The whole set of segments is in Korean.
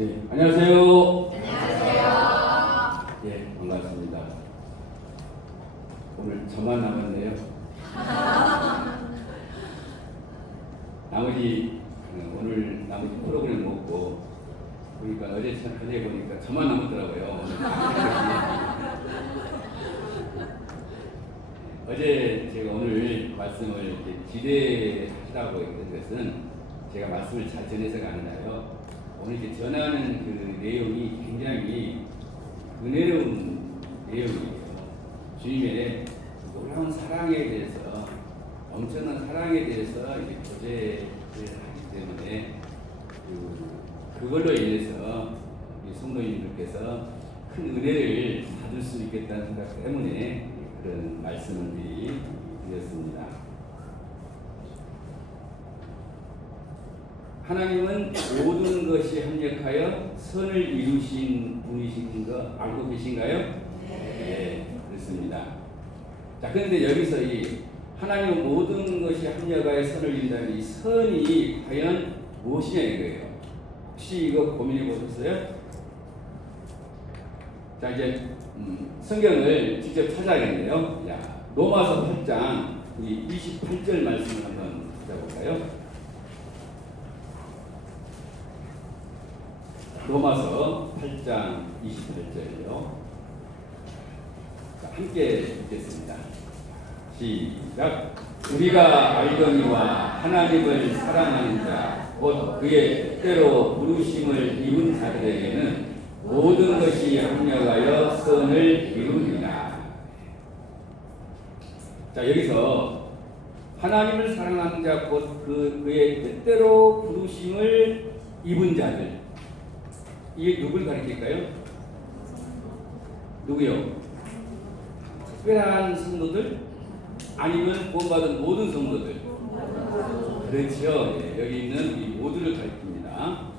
네, 안녕하세요. 안녕하세요. 예, 반갑습니다. 오늘 저만 남았네요. 오늘 나머지 프로그램 먹고 보니까 어제 보니까 저만 남았더라고요. 어제 제가 오늘 말씀을 이렇게 기대하시라고 했던 것은 제가 말씀을 잘 전해서가 아니라요. 오늘 이렇게 전하는 그 내용이 굉장히 은혜로운 내용이에요. 주님의 놀라운 사랑에 대해서, 엄청난 사랑에 대해서 이제 교제를 하기 때문에 그걸로 인해서 우리 성도님들께서 큰 은혜를 받을 수 있겠다는 생각 때문에 그런 말씀을 드렸습니다. 하나님은 모든 것이 합력하여 선을 이루신 분이신 거 알고 계신가요? 네, 그렇습니다. 자, 그런데 여기서 이 하나님은 모든 것이 합력하여 선을 이룬다는 이 선이 과연 무엇이냐 이거예요. 혹시 이거 고민해 보셨어요? 자, 이제 성경을 직접 찾아야겠네요. 자, 로마서 8장 28절 말씀을 한번 찾아볼까요? 로마서 8장 28절이요. 함께 읽겠습니다. 시작. 우리가 알거니와 하나님을 사랑하는 자, 곧 그의 뜻대로 부르심을 입은 자들에게는 모든 것이 합력하여 선을 이루니라. 자, 여기서 하나님을 사랑하는 자, 곧 그의 뜻대로 부르심을 입은 자들, 이게 누굴 가리킬까요? 누구요? 특별한 성도들? 아니면 구원받은 모든 성도들? 그렇죠. 네, 여기 있는 이 모두를 가리킵니다.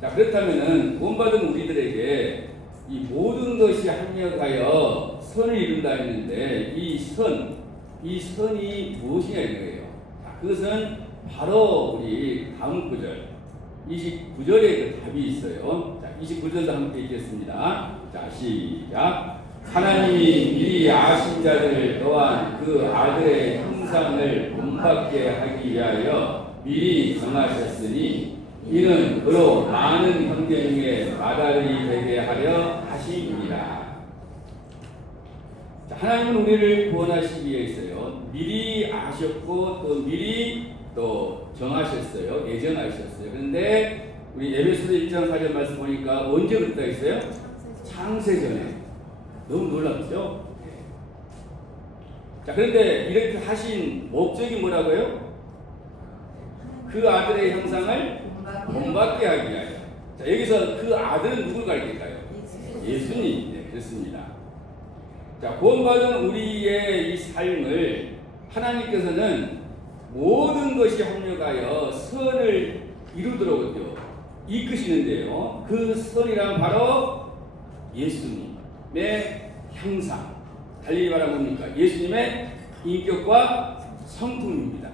자, 그렇다면은 구원받은 우리들에게 이 모든 것이 합력하여 선을 이룬다 했는데 이 선이 무엇이냐 이거예요. 자, 그것은 바로 우리 다음 구절 29절에 그 답이 있어요. 자, 29절도 함께 읽겠습니다. 자, 시작. 하나님이 미리 아신 자들 또한 그 아들의 형상을 본받게 하기 위하여 미리 정하셨으니 이는 그로 많은 형제 중에 마다리 되게 하려 하심이니라. 자, 하나님은 우리를 구원하시기 위해서요. 미리 아셨고 또 미리 또 정하셨어요. 예정하셨어요. 그런데 우리 에베소서 1장 4절 말씀 보니까 언제 그랬다 했어요? 창세전에. 너무 놀랍죠? 자, 그런데 이렇게 하신 목적이 뭐라고요? 그 아들의 형상을 본받게 하기 위하여. 자, 여기서 그 아들은 누굴 가리킬까요? 예수님. 네, 그렇습니다. 자, 구원받은 우리의 이 삶을 하나님께서는 모든 것이 합력하여 선을 이루도록요 이끄시는데요. 그 선이란 바로 예수님의 형상. 달리 말하면 뭡니까? 예수님의 인격과 성품입니다.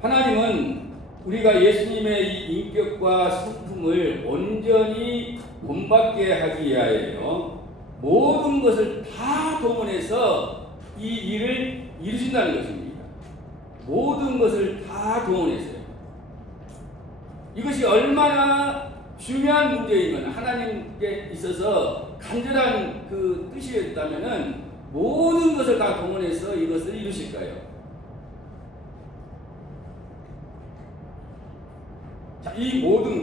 하나님은 우리가 예수님의 이 인격과 성품을 온전히 본받게 하기 위하여 모든 것을 다 동원해서 이 일을 이루신다는 것입니다. 모든 것을 다 동원했어요. 이것이 얼마나 중요한 문제이면 하나님께 있어서 간절한 그 뜻이었다면은 모든 것을 다 동원해서 이것을 이루실까요? 자, 이 모든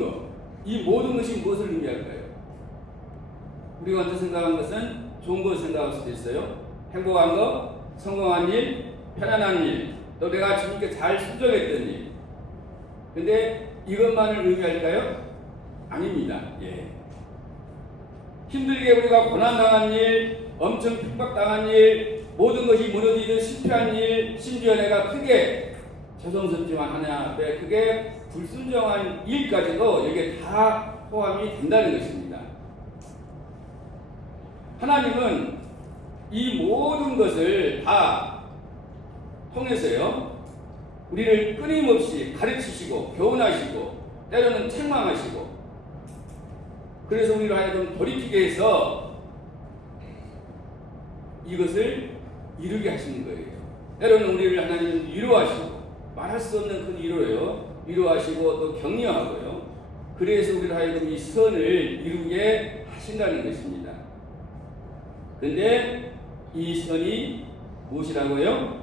것이 무엇을 의미할까요? 우리가 먼저 생각한 것은 좋은 것을 생각할 수도 있어요. 행복한 것, 성공한 일, 편안한 일, 또 내가 주님께 잘 순종했던 일. 근데 이것만을 의미할까요? 아닙니다. 예. 힘들게 우리가 고난당한 일, 엄청 핍박당한 일, 모든 것이 무너지듯 실패한 일, 심지어 내가 크게 죄송스럽지만 하나님 앞에 크게 불순종한 일까지도 여기에 다 포함이 된다는 것입니다. 하나님은 이 모든 것을 다 통해서요, 우리를 끊임없이 가르치시고 교훈하시고 때로는 책망하시고, 그래서 우리를 하여금 돌이키게 해서 이것을 이루게 하시는 거예요. 때로는 우리를 하나님은 위로하시고, 말할 수 없는 그 위로예요. 위로하시고 또 격려하고요. 그래서 우리를 하여금 이 선을 이루게 하신다는 것입니다. 근데 이 선이 무엇이라고요?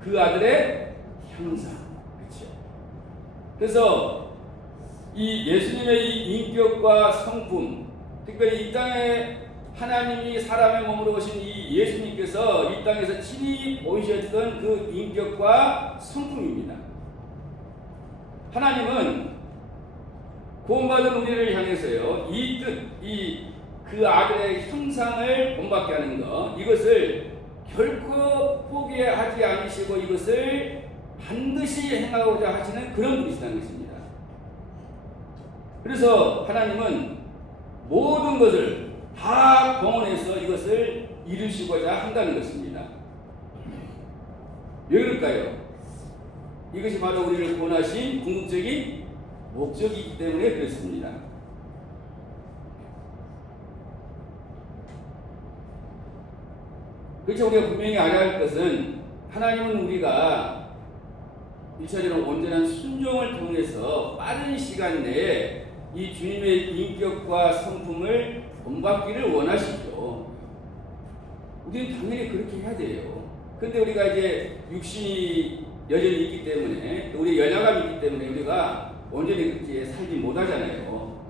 그 아들의 형상. 그렇죠? 그래서 이 예수님의 이 인격과 성품, 특별히 이 땅에 하나님이 사람의 몸으로 오신 이 예수님께서 이 땅에서 친히 보이셨던 그 인격과 성품입니다. 하나님은 구원받은 우리를 향해서요, 이 뜻, 그 아들의 형상을 본받게 하는 것, 이것을 결코 포기하지 않으시고 이것을 반드시 행하고자 하시는 그런 분이시라는 것입니다. 그래서 하나님은 모든 것을 다 동원해서 이것을 이루시고자 한다는 것입니다. 왜 그럴까요? 이것이 바로 우리를 구원하신 궁극적인 목적이기 때문에 그렇습니다. 그렇죠. 우리가 분명히 알아야 할 것은 하나님은 우리가 1차적으로 온전한 순종을 통해서 빠른 시간 내에 이 주님의 인격과 성품을 본받기를 원하시죠. 우리는 당연히 그렇게 해야 돼요. 근데 우리가 이제 육신이 여전히 있기 때문에, 우리 연약함이 있기 때문에 우리가 온전히 그렇게 살지 못하잖아요.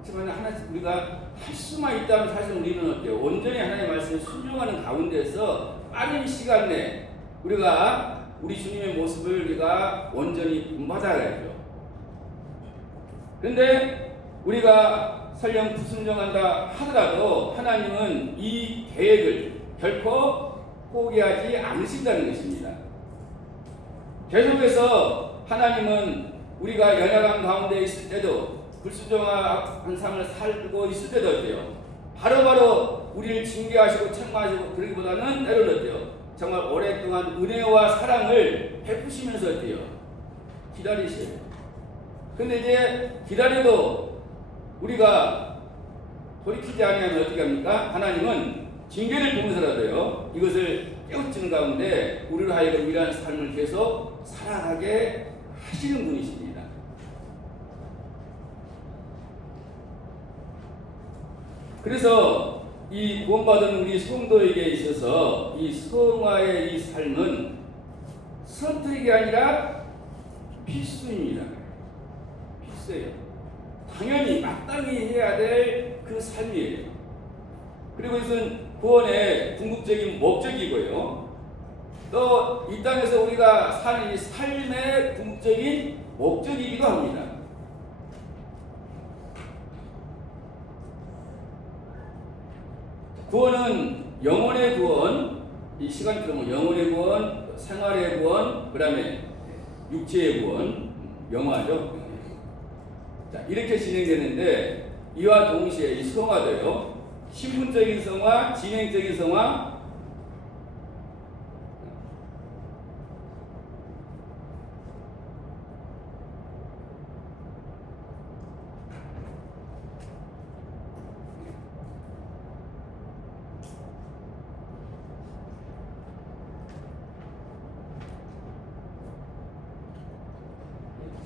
하지만 우리가 할 수만 있다면 사실 우리는 어때요? 온전히 하나님의 말씀을 순종하는 가운데서 빠른 시간 내에 우리가 우리 주님의 모습을 우리가 온전히 본받아야죠. 그런데 우리가 설령 불순종한다 하더라도 하나님은 이 계획을 결코 포기하지 않으신다는 것입니다. 계속해서 하나님은 우리가 연약한 가운데 있을 때도, 불순종한 삶을 살고 있을 때도 어때요? 바로바로 우리를 징계하시고 책망하시고, 그러기보다는 때로는 어때요? 정말 오랫동안 은혜와 사랑을 베푸시면서 어때요? 기다리셔요. 근데 이제 기다려도 우리가 돌이키지 않으면 어떻게 합니까? 하나님은 징계를 통해서라도요, 이것을 깨우치는 가운데 우리를 하여금 이러한 삶을 계속 살아가게 하시는 분이십니다. 그래서 이 구원받은 우리 성도에게 있어서 이 성화의 이 삶은 선택이 아니라 필수입니다. 필수예요. 당연히 마땅히 해야 될 그 삶이에요. 그리고 이것은 구원의 궁극적인 목적이고요. 또 이 땅에서 우리가 사는 이 삶의 궁극적인 목적이기도 합니다. 구원은 영혼의 구원, 이 시간 들으면 영혼의 구원, 생활의 구원, 그 다음에 육체의 구원, 영화죠. 자, 이렇게 진행되는데, 이와 동시에 이 성화도요, 신분적인 성화, 진행적인 성화,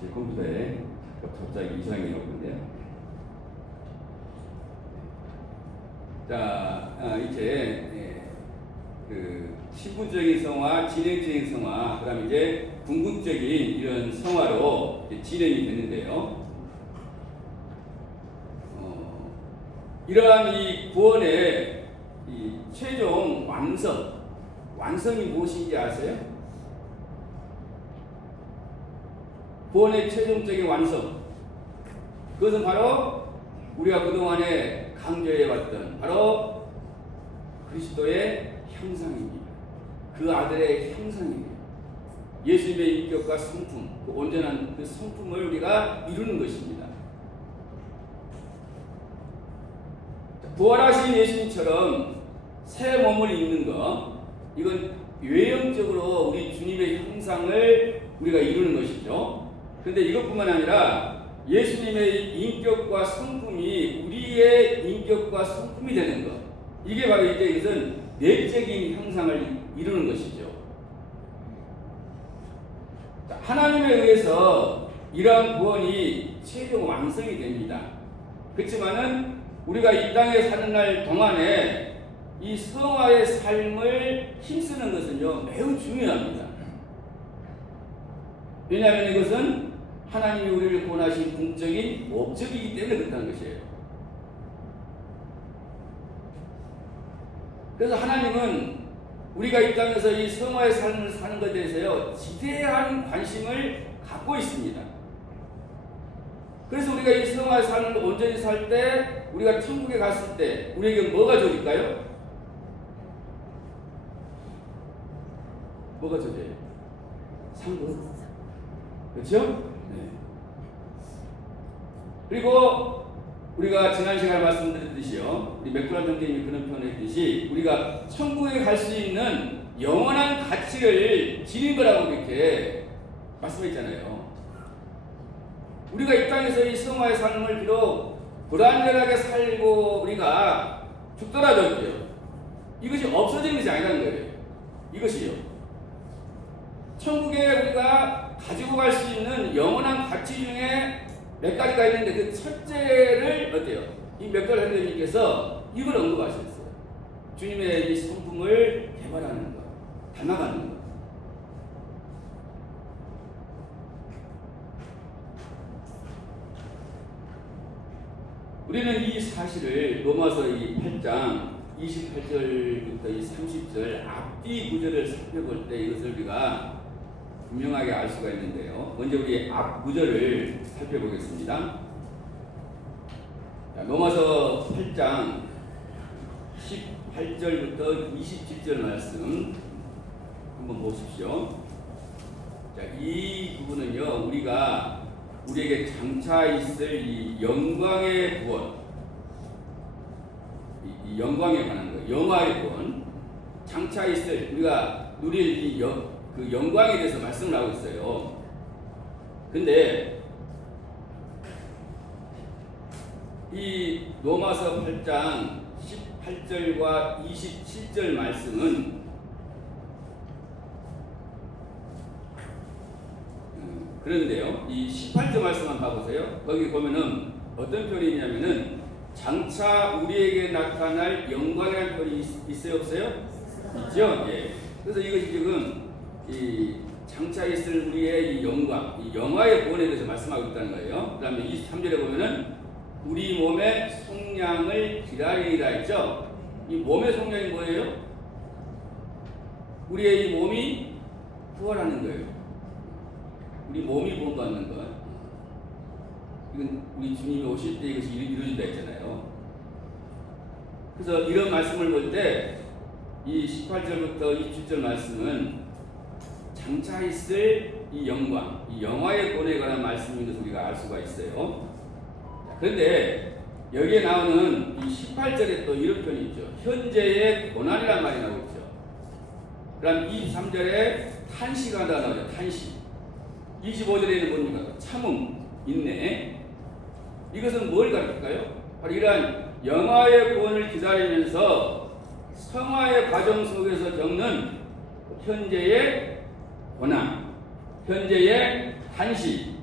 제 컴퓨터에 갑자기 이상이 오는데요. 자, 이제 그 신분적인 성화, 진행적인 성화, 그다음에 이제 궁극적인 이런 성화로 진행이 되는데요. 이러한 이 구원의 이 최종 완성이 무엇인지 아세요? 구원의 최종적인 완성, 그것은 바로 우리가 그동안에 강조해왔던 바로 그리스도의 형상입니다. 그 아들의 형상입니다. 예수님의 인격과 성품, 그 온전한 그 성품을 우리가 이루는 것입니다. 부활하신 예수님처럼 새 몸을 입는 것, 이건 외형적으로 우리 주님의 형상을 우리가 이루는 것이죠. 그런데 이것뿐만 아니라 예수님의 인격과 성품이 우리의 인격과 성품이 되는 것. 이게 바로 이제 이것은 내적인 형상을 이루는 것이죠. 하나님에 의해서 이러한 구원이 최종 완성이 됩니다. 그렇지만은 우리가 이 땅에 사는 날 동안에 이 성화의 삶을 힘쓰는 것은요 매우 중요합니다. 왜냐하면 이것은 하나님이 우리를 구원하신 궁적인 목적이기 때문에 그렇다는 것이에요. 그래서 하나님은 우리가 이 땅에서 이 성화의 삶을 사는 것에 대해서요 지대한 관심을 갖고 있습니다. 그래서 우리가 이 성화의 삶을 온전히 살 때, 우리가 천국에 갔을 때 우리에게 뭐가 주어질까요? 뭐가 주어져요? 상급. 그렇죠? 네. 그리고 우리가 지난 시간에 말씀드렸듯이요, 우리 맥도날드 형님이 그런 표현을 했듯이 우리가 천국에 갈 수 있는 영원한 가치를 지닌 거라고 이렇게 말씀했잖아요. 우리가 이 땅에서 이 성화의 삶을 비록 불안전하게 살고 우리가 죽더라도요, 이것이 없어지는 것이 아니라는 거예요. 이것이요, 천국에 우리가 가지고 갈 수 있는 영원한 가치 중에 몇 가지가 있는데 그 첫째를 어때요? 이 맥도날드 선생님께서 이걸 언급하셨어요. 주님의 이 성품을 개발하는 것, 닮아가는 것. 우리는 이 사실을 로마서 이 8장 28절부터 이 30절 앞뒤 구절을 살펴볼 때 이것을 우리가 분명하게 알 수가 있는데요. 먼저 우리 앞 구절을 살펴보겠습니다. 자, 로마서 8장 18절부터 27절 말씀 한번 보십시오. 자, 이 부분은요, 우리에게 장차 있을 이 영광의 구원, 이 영광에 관한 거예요. 영화의 구원, 장차 있을 우리가 누릴 그 영광에 대해서 말씀을 하고 있어요. 근데 이 로마서 8장 18절과 27절 말씀은 그런데요, 이 18절 말씀만 봐보세요. 거기 보면은 어떤 표현이 있냐면은 장차 우리에게 나타날 영광이라는 표현이 있어요, 없어요? 있죠? 예. 그래서 이것이 지금 이 장차 있을 우리의 이 영광, 이 영화의 구원에 대해서 말씀하고 있다는 거예요. 그 다음에 23절에 보면은 우리 몸의 속량을 기다리리라 했죠. 이 몸의 속량이 뭐예요? 우리의 이 몸이 부활하는 거예요. 우리 몸이 구원받는 것. 이건 우리 주님이 오실 때 이것이 이루어진다 했잖아요. 그래서 이런 말씀을 볼 때 이 18절부터 27절 말씀은 장차 있을 이 영광, 이 영화의 구원에 관한 말씀인 것을 우리가 알 수가 있어요. 그런데 여기에 나오는 이 18절에 또 이런 표현이 있죠. 현재의 고난이란 말이 나오고 있죠. 그다음 23절에 탄식이 나오죠. 탄식. 25절에는 뭡니까? 참음, 인내. 이것은 뭘 가르칠까요? 바로 이러한 영화의 구원을 기다리면서 성화의 과정 속에서 겪는 현재의 고난, 현재의 탄식,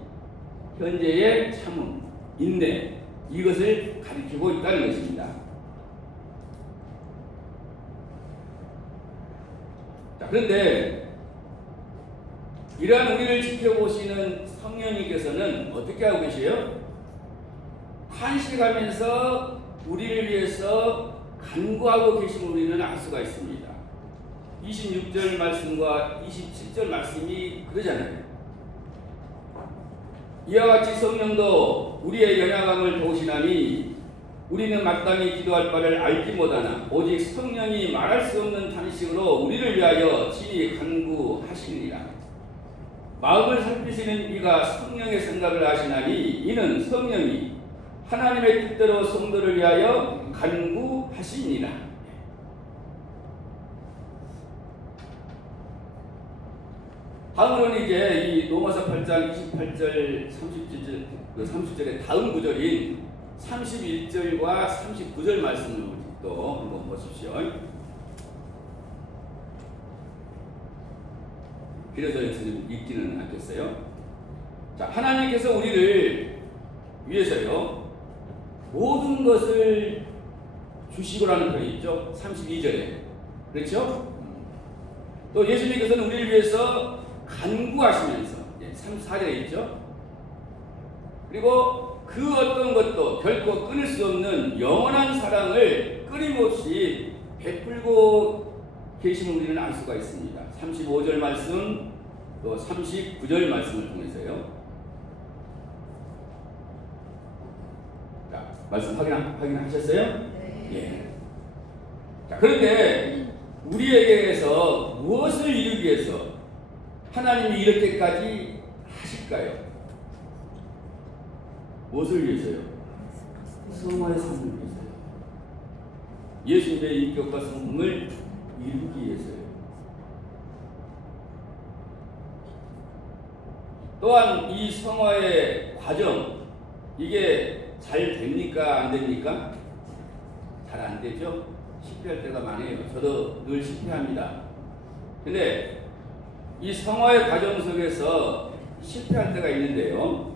현재의 참음, 인내, 이것을 가르치고 있다는 것입니다. 자, 그런데 이러한 우리를 지켜보시는 성령님께서는 어떻게 하고 계세요? 탄식하면서 우리를 위해서 간구하고 계심을 우리는 알 수가 있습니다. 26절 말씀과 27절 말씀이 그러잖아요. 이와 같이 성령도 우리의 연약함을 도우시나니 우리는 마땅히 기도할 바를 알지 못하나 오직 성령이 말할 수 없는 탄식으로 우리를 위하여 친히 간구하시니라. 마음을 살피시는 이가 성령의 생각을 아시나니 이는 성령이 하나님의 뜻대로 성도를 위하여 간구하시니라. 다음으로는 이제 이 로마서 8장 28절 30절의 다음 구절인 31절과 39절 말씀을 또 한번 보십시오. 그래서 좀 읽지는 않겠어요. 자, 하나님께서 우리를 위해서요 모든 것을 주시고라는 표현이 있죠. 32절에 그렇죠? 또 예수님께서는 우리를 위해서 간구하시면서 34절에 있죠. 그리고 그 어떤 것도 결코 끊을 수 없는 영원한 사랑을 끊임없이 베풀고 계심을 우리는 알 수가 있습니다. 35절 말씀 또 39절 말씀을 통해서요. 자, 말씀 확인하셨어요? 네. 예. 자, 그런데 우리에게서 무엇을 이루기 위해서 하나님이 이렇게까지 하실까요? 무엇을 위해서요? 성화의 삶을 위해서요. 예수님의 인격과 성품을 이루기 위해서요. 또한 이 성화의 과정, 이게 잘 됩니까? 안 됩니까? 잘 안 되죠? 실패할 때가 많아요. 저도 늘 실패합니다. 근데 이 성화의 과정 속에서 실패할 때가 있는데요.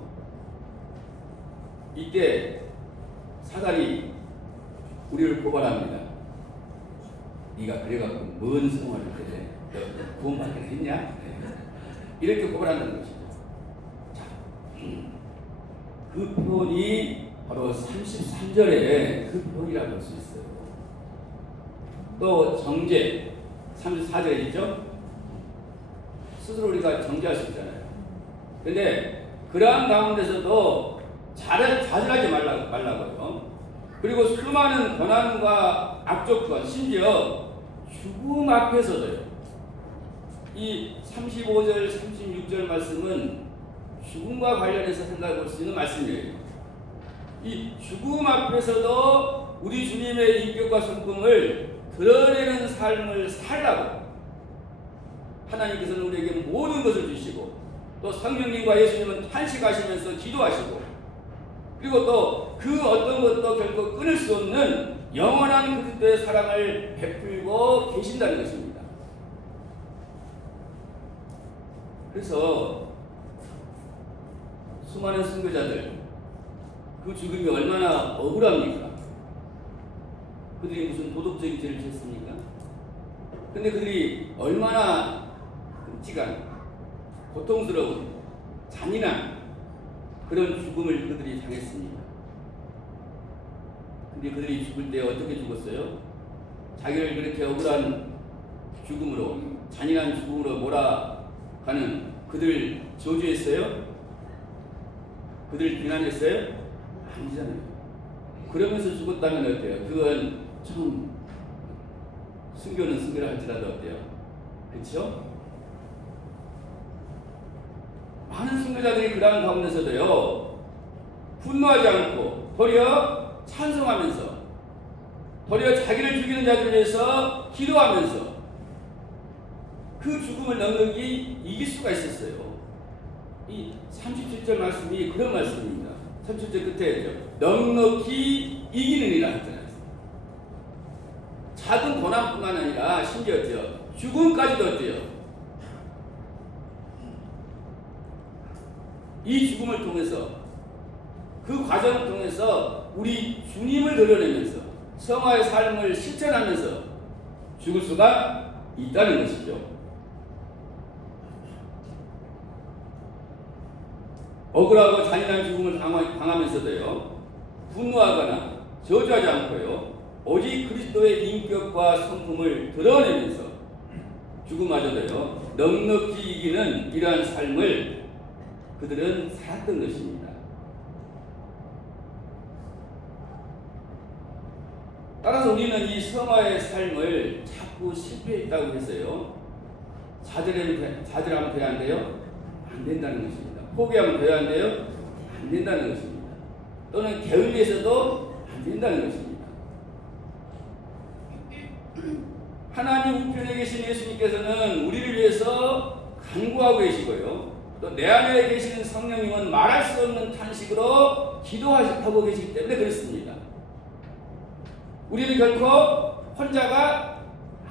이때 사단이 우리를 고발합니다. 네가 그래갖고 뭔 성화를 그래? 너 구원받긴 했냐? 이렇게 고발한다는 것이죠. 자, 그 표현이 바로 33절에 그 표현이라고 할 수 있어요. 또 정죄 34절에 있죠. 스스로 우리가 정죄할 수 있잖아요. 근데 그러한 가운데서도 좌절하지 말라고요. 그리고 수많은 고난과 악조건, 심지어 죽음 앞에서도요. 이 35절, 36절 말씀은 죽음과 관련해서 생각해 볼 수 있는 말씀이에요. 이 죽음 앞에서도 우리 주님의 인격과 성품을 드러내는 삶을 살라고 하나님께서는 우리에게 모든 것을 주시고, 또 성령님과 예수님은 탄식하시면서 기도하시고, 그리고 또 그 어떤 것도 결코 끊을 수 없는 영원한 그리스도의 사랑을 베풀고 계신다는 것입니다. 그래서 수많은 선교자들, 그 죽음이 얼마나 억울합니까? 그들이 무슨 도덕적인 죄를 지었습니까? 근데 그들이 얼마나 끔찍한, 고통스러운, 잔인한 그런 죽음을 그들이 당했습니다. 근데 그들이 죽을 때 어떻게 죽었어요? 자기를 그렇게 억울한 죽음으로, 잔인한 죽음으로 몰아가는 그들 저주했어요? 그들 비난했어요? 아니잖아요. 그러면서 죽었다면 어때요? 그건 좀 순교는 순교를 할지라도 어때요? 그렇죠? 많은 순교자들이 그러한 가운데서도요, 분노하지 않고 도리어 찬송하면서, 도리어 자기를 죽이는 자들을 위해서 기도하면서 그 죽음을 넉넉히 이길 수가 있었어요. 이 37절 말씀이 그런 말씀입니다. 37절 끝에 넉넉히 이기는이라 했잖아요. 작은 고난뿐만 아니라 심지어 어때요? 죽음까지도 어때요? 이 죽음을 통해서, 그 과정을 통해서 우리 주님을 드러내면서 성화의 삶을 실천하면서 죽을 수가 있다는 것이죠. 억울하고 잔인한 죽음을 당하면서도요, 분노하거나 저주하지 않고요, 오직 그리스도의 인격과 성품을 드러내면서 죽음마저도요 넉넉히 이기는 이러한 삶을 그들은 살았던 것입니다. 따라서 우리는 이 성화의 삶을 자꾸 실패했다고 해서요, 좌절하면 돼야 안 돼요? 안 된다는 것입니다. 포기하면 돼야 안 돼요? 안 된다는 것입니다. 또는 게을리해서도 안 된다는 것입니다. 하나님 우편에 계신 예수님께서는 우리를 위해서 간구하고 계시고요. 또 내 안에 계시는 성령님은 말할 수 없는 탄식으로 기도하고 계시기 때문에 그렇습니다. 우리는 결코 혼자가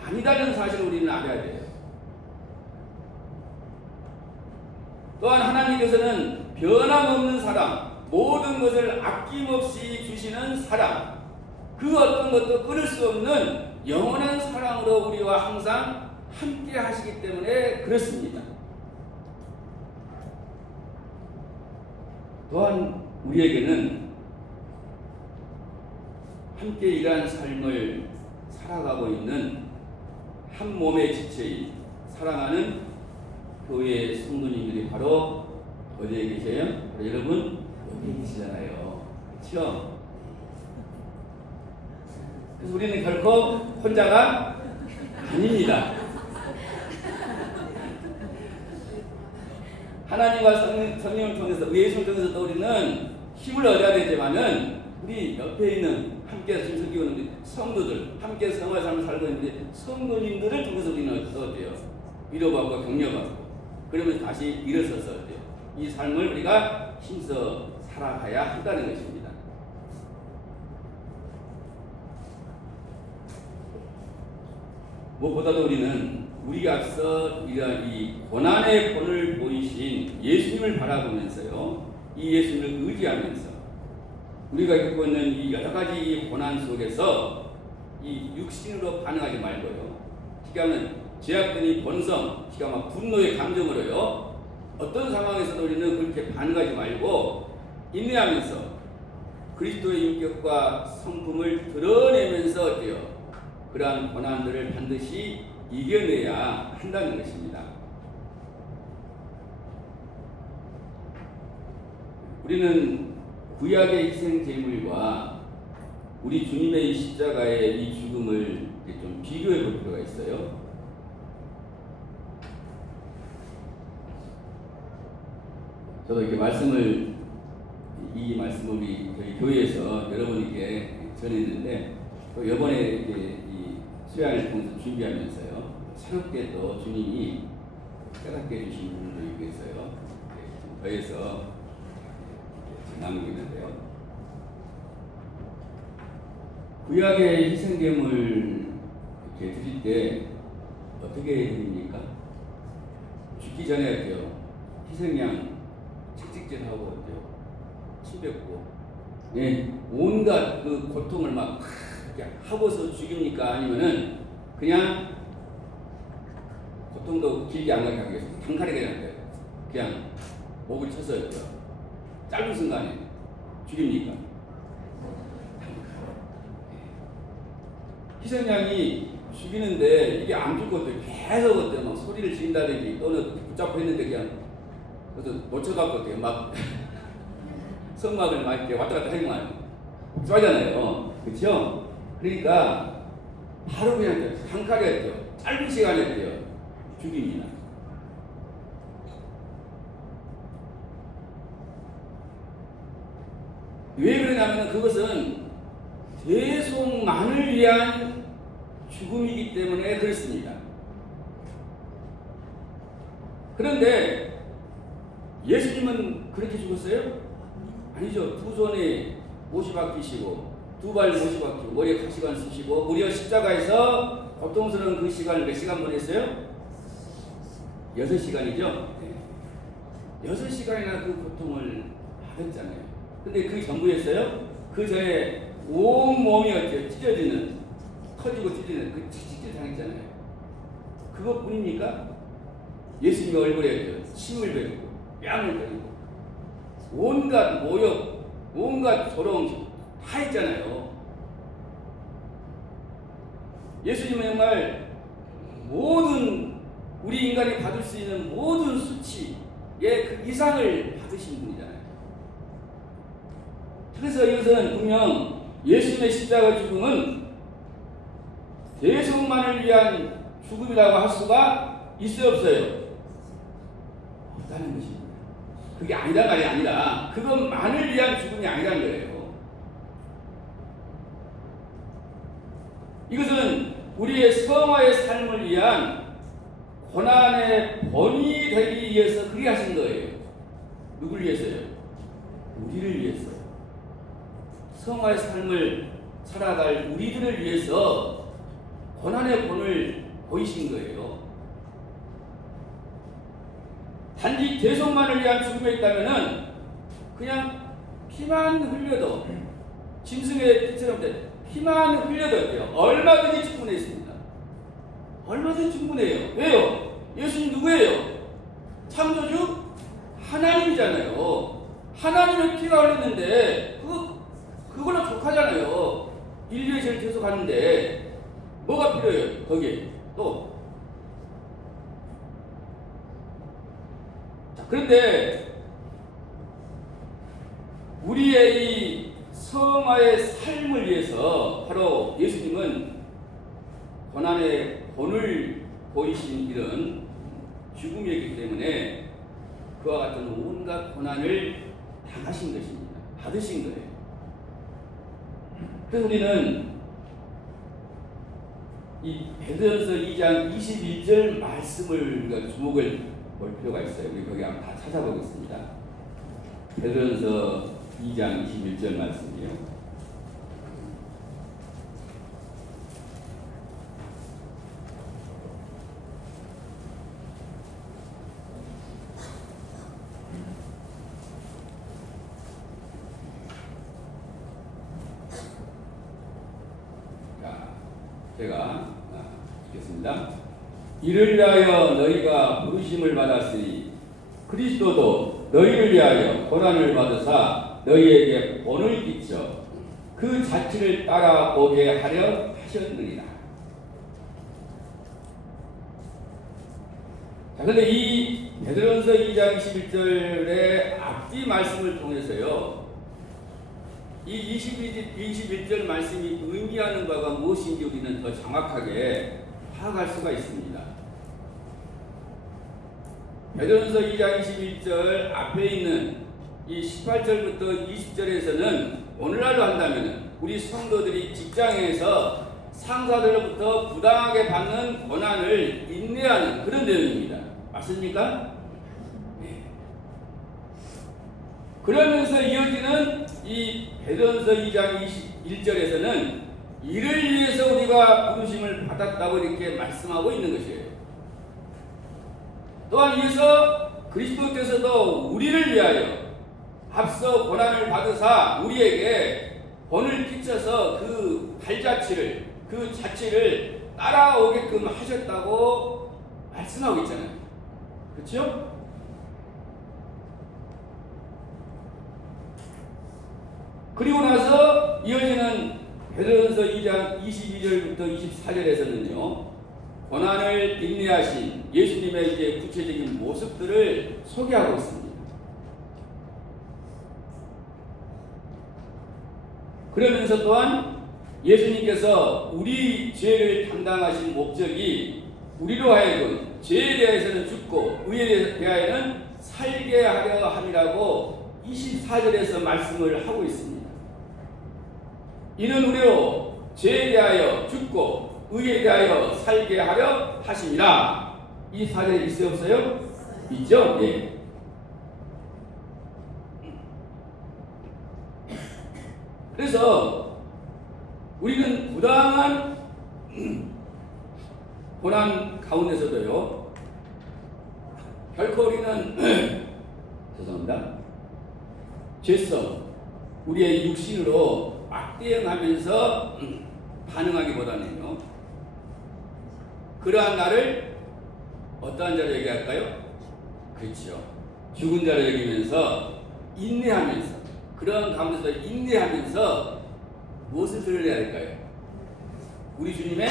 아니다는 사실을 우리는 알아야 돼요. 또한 하나님께서는 변함없는 사랑, 모든 것을 아낌없이 주시는 사랑, 그 어떤 것도 끊을 수 없는 영원한 사랑으로 우리와 항상 함께 하시기 때문에 그렇습니다. 또한 우리에게는 함께 일한 삶을 살아가고 있는 한 몸의 지체인 사랑하는 교회의 성도님들이 바로 어디에 계세요? 여러분 여기 계시잖아요. 그렇죠? 그래서 우리는 결코 혼자가 아닙니다. 하나님과 성령을 통해서 예수를 통해서 우리는 힘을 얻어야 되지만은 우리 옆에 있는 함께 섬기고 있는 성도들, 함께 생활 삶을 살고 있는 성도님들을 통해서 우리는 어때요? 위로받고 격려받고 그러면서 다시 일어서서 어때요? 이 삶을 우리가 힘써 살아가야 한다는 것입니다. 무엇보다도 우리는 우리가 앞서 이 고난의 본을 보이신 예수님을 바라보면서요, 이 예수님을 의지하면서 우리가 겪고 있는 이 여러 가지 이 고난 속에서 이 육신으로 반응하지 말고요, 기가는 죄악된 본성, 기가 막 분노의 감정으로요, 어떤 상황에서도 우리는 그렇게 반응하지 말고 인내하면서 그리스도의 인격과 성품을 드러내면서 어때요? 그러한 고난들을 반드시 이겨내야 한다는 것입니다. 우리는 구약의 희생 제물과 우리 주님의 십자가의 이 죽음을 좀 비교해 볼 필요가 있어요. 저도 이렇게 이 말씀을 우리 저희 교회에서 여러분에게 전했는데, 또 이번에 이렇게 이 수양을 통해서 준비하면서요, 새롭게 또 주님이 깨닫게 해주신 부분도 있고 있어요. 더해서 나누고 있는데요. 구약의 희생제물 이렇게 드릴 때 어떻게 드립니까? 죽기 전에 어때요? 희생양 채찍질하고 어때요? 침 뱉고, 네, 온갖 그 고통을 막 이렇게 하고서 죽입니까? 아니면은 그냥 고통도 길게 안 가게 하기 위해서 단칼에 그냥 목을 쳐서 짧은 순간에 죽입니까? 희생양이 죽이는데 이게 안 죽고 계속 어때 막 소리를 지른다든지 또는 붙잡고 했는데 그냥 그래서 놓쳐갖고 막 성막을 막 이렇게 왔다 갔다 하는 쏘잖아요. 그렇죠? 그러니까 바로 그냥 단칼에 했대요. 짧은 시간에 했대요. 죽입니다. 왜 그러냐면 그것은 대속만을 위한 죽음이기 때문에 그렇습니다. 그런데 예수님은 그렇게 죽었어요? 아니죠. 두 손에 못이 박히시고 두 발 못이 박히고 머리에 가시관 쓰시고 무려 십자가에서 고통스러운 그 시간을 몇 시간 보냈어요? 6시간이죠. 6시간이나 그 고통을 받았잖아요. 근데 그게 전부였어요? 그 전에 온 몸이 어때요? 찢어지는, 터지고 찢어지는 그 채찍질 당했잖아요. 그것뿐입니까? 예수님의 얼굴에 침을 뱉고 뺨을 때리고 온갖 모욕, 온갖 조롱 다 했잖아요. 예수님은 정말 모든 우리 인간이 받을 수 있는 모든 수치의 그 이상을 받으신 분이잖아요. 그래서 이것은 분명 예수님의 십자가 죽음은 대속만을 위한 죽음이라고 할 수가 있어요, 없어요? 없다는 것입니다. 그게 아니란 말이 아니라 그것만을 위한 죽음이 아니라는 거예요. 이것은 우리의 성화의 삶을 위한 고난의 본이 되기 위해서 그리 하신 거예요. 누굴 위해서요? 우리를 위해서. 성화의 삶을 살아갈 우리들을 위해서 고난의 본을 보이신 거예요. 단지 대속만을 위한 죽음에 있다면은 그냥 피만 흘려도 짐승의 피처럼 피만 흘려도 돼요. 얼마든지 충분했습니다. 얼마든지 충분해요. 왜요? 예수님 누구예요? 창조주 하나님이잖아요. 하나님의 피가 흘렸는데 그걸로 족하잖아요. 인류의 죄를 대속하는데 뭐가 필요해요? 거기에 또. 자, 그런데 우리의 이 성화의 삶을 위해서 바로 예수님은 고난의 본을 보이신 이런 죽음이었기 때문에 그와 같은 온갖 고난을 당하신 것입니다. 받으신 거예요. 그래서 우리는 이 베드로전서 2장 21절 말씀을 우리가 주목을 볼 필요가 있어요. 우리 거기 한번 다 찾아보겠습니다. 베드로전서 2장 21절 말씀이에요. 제가 읽겠습니다. 이를 위하여 너희가 부르심을 받았으니 그리스도도 너희를 위하여 고난을 받으사 너희에게 본을 끼쳐 그 자취를 따라오게 하려 하셨느니라. 자, 그런데 이 베드로전서 2장 21절의 앞뒤 말씀을 통해서요, 이 21절 말씀이 의미하는 바가 무엇인지 우리는 더 정확하게 파악할 수가 있습니다. 베드로전서 2장 21절 앞에 있는 이 18절부터 20절에서는 오늘날로 한다면 우리 성도들이 직장에서 상사들로부터 부당하게 받는 고난을 인내하는 그런 내용입니다. 맞습니까? 네. 그러면서 이어지는 이 베드로전서 2장 21절에서는 이를 위해서 우리가 부르심을 받았다고 이렇게 말씀하고 있는 것이에요. 또한 이어서 그리스도께서도 우리를 위하여 앞서 고난을 받으사 우리에게 본을 끼쳐서 그 발자취를, 그 자취를 따라오게끔 하셨다고 말씀하고 있잖아요. 그렇죠? 그리고 나서 이어지는 베드로전서 2장 22절부터 24절에서는요, 고난을 인내하신 예수님의 이제 구체적인 모습들을 소개하고 있습니다. 그러면서 또한 예수님께서 우리 죄를 담당하신 목적이 우리로 하여금 죄에 대해서는 죽고 의에 대하여는 살게 하려 함이라고 24절에서 말씀을 하고 있습니다. 이는 우리로 죄에 대하여 죽고 의에 대하여 살게 하려 하심이라. 이 사절에 있어요 없어요? 있죠? 예. 그래서 우리는 부당한 고난 가운데서도요, 결코 우리는 죄송합니다. 죄성, 우리의 육신으로 막대응하면서 반응하기보다는요, 그러한 나를 어떠한 자로 얘기할까요? 그렇죠. 죽은 자로 여기면서 인내하면서, 그런 가운데서 인내하면서 무엇을 드러내야 할까요? 우리 주님의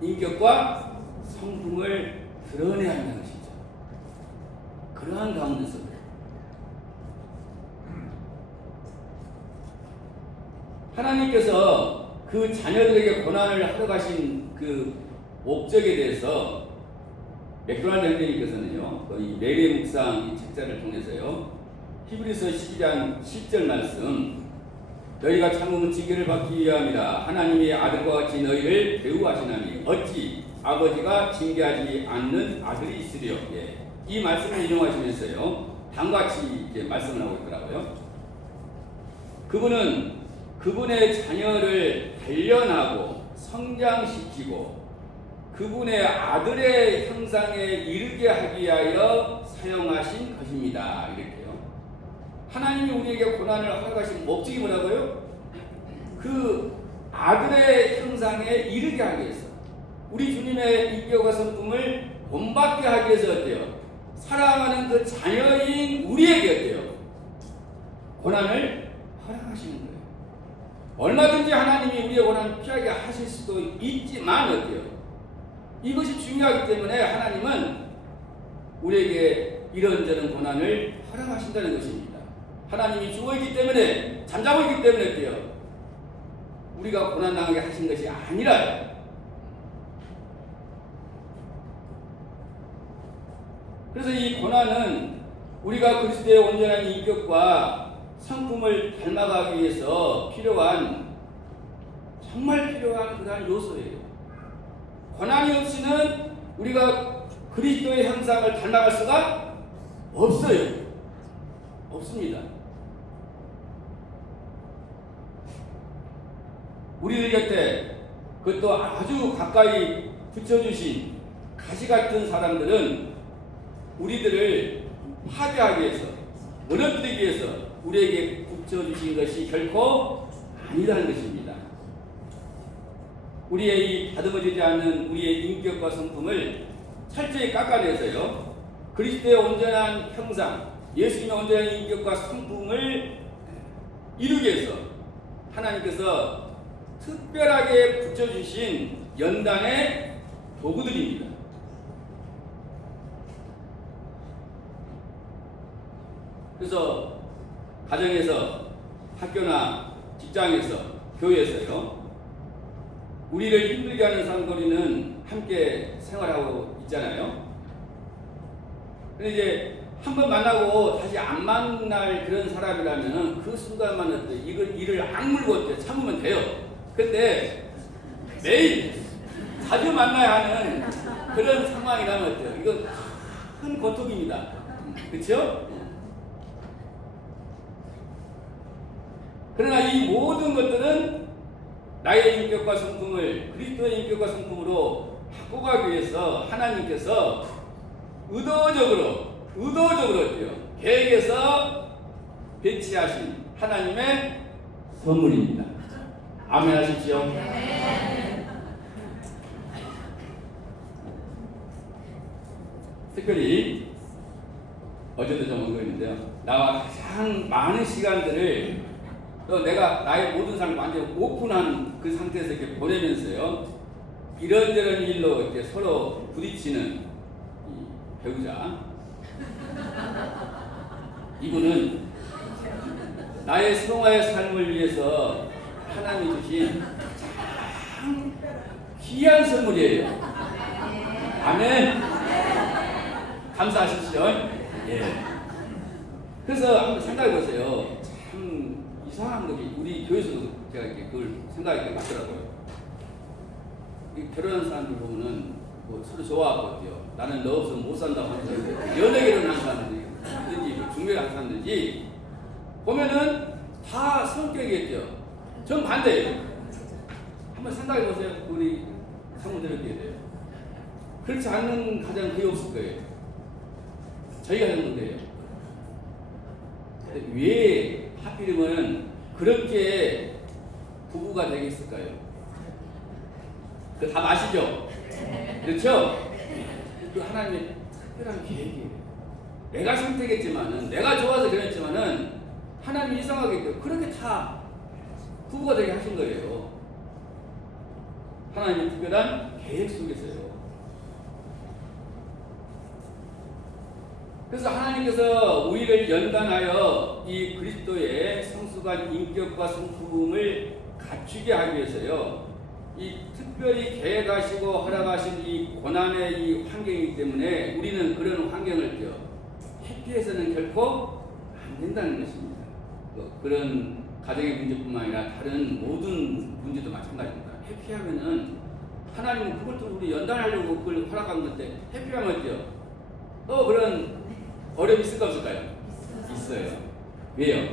인격과 성품을 드러내야 한다는 것이죠. 그러한 가운데서 하나님께서 그 자녀들에게 고난을 하러 가신 그 목적에 대해서 맥도날드 형제님께서는요, 이 메리 묵상 이 책자를 통해서요, 히브리서 12장 10절 말씀, 너희가 참음은 징계를 받기 위함이라 하나님이 아들과 같이 너희를 대우하시나니 어찌 아버지가 징계하지 않는 아들이 있으리요. 예. 이 말씀을 인용하시면서요. 다음과 같이 이제 말씀을 하고 있더라고요. 그분은 그분의 자녀를 단련하고 성장시키고 그분의 아들의 형상에 이르게 하기 위하여 사용하신 것입니다. 이렇게요. 하나님이 우리에게 고난을 허락하신 목적이 뭐라고요? 그 아들의 형상에 이르게 하기 위해서, 우리 주님의 인격과 성품을 본받게 하기 위해서 어때요? 사랑하는 그 자녀인 우리에게 어때요? 고난을 허락하시는 거예요. 얼마든지 하나님이 우리의 고난을 피하게 하실 수도 있지만 어때요? 이것이 중요하기 때문에 하나님은 우리에게 이런저런 고난을 허락하신다는 것입니다. 하나님이 죽어있기 때문에, 잠자고 있기 때문에 어때요? 우리가 고난당하게 하신 것이 아니라, 그래서 이 고난은 우리가 그리스도의 온전한 인격과 성품을 닮아가기 위해서 필요한, 정말 필요한 그러한 요소예요. 고난이 없이는 우리가 그리스도의 형상을 닮아갈 수가 없어요. 없습니다. 우리들 곁에 그것도 아주 가까이 붙여주신 가시 같은 사람들은 우리들을 파괴하기 위해서, 무너뜨리기 위해서 우리에게 붙여주신 것이 결코 아니라는 것입니다. 우리의 이 다듬어지지 않는 우리의 인격과 성품을 철저히 깎아내서요, 그리스도의 온전한 형상, 예수님의 온전한 인격과 성품을 이루기 위해서 하나님께서 특별하게 붙여주신 연단의 도구들입니다. 그래서 가정에서, 학교나 직장에서, 교회에서요, 우리를 힘들게 하는 사람들은 함께 생활하고 있잖아요. 근데 이제 한번 만나고 다시 안 만날 그런 사람이라면 그 순간만 어때? 이걸 이를 악물고 어때? 참으면 돼요. 근데 매일 자주 만나야 하는 그런 상황이라면 어때요? 이건 큰 고통입니다. 그렇죠? 그러나 이 모든 것들은 나의 인격과 성품을 그리스도의 인격과 성품으로 바꿔가기 위해서 하나님께서 의도적으로 어때요? 계획해서 배치하신 하나님의 선물입니다. 아멘 하십시오. 특별히 어제도 좀 언급했는데요. 나와 가장 많은 시간들을 또 내가 나의 모든 삶을 완전히 오픈한 그 상태에서 이렇게 보내면서요, 이런저런 일로 이렇게 서로 부딪히는 이 배우자, 이분은 나의 성화의 삶을 위해서 하나님이 주신 참 귀한 선물이에요. 아멘. 감사하십시오. 예. 그래서 한번 생각해 보세요. 참 이상한 것이 우리 교회에서도 제가 이렇게 그걸 생각하게 맞더라고요. 이 결혼한 사람들 보면은 뭐 서로 좋아하고 어때요? 나는 너 없으면 못 산다고 하면서 연애 결혼한 사람들이 중매한 사람들이 보면은 다 성격이 있죠. 전 반대예요. 한번 생각해 보세요. 우리 사모들에게 돼요. 그렇지 않는 가정 거의 없을 거예요. 저희가 했는데요. 왜 하필이면 그렇게 부부가 되겠을까요? 그 다 아시죠? 그렇죠? 그 하나님의 특별한 계획이에요. 내가 선택했지만은, 내가 좋아서 그랬지만은 하나님이 이상하게 그렇게 다 부부가 되게 하신 거예요. 하나님의 특별한 계획 속에서요. 그래서 하나님께서 우리를 연단하여 이 그리스도의 성숙한 인격과 성품을 갖추게 하기 위해서요, 이 특별히 계획하시고 허락하신 이 고난의 이 환경이기 때문에 우리는 그런 환경을 회피해서는 결코 안 된다는 것입니다. 그런 가정의 문제뿐만 아니라 다른 모든 문제도 마찬가지입니다. 회피하면은 하나님은 그걸 또 우리 연단하려고 그걸 허락한 건데 해피하면 어때요? 또 그런 어려움이 있을까 없을까요? 있어요. 왜요?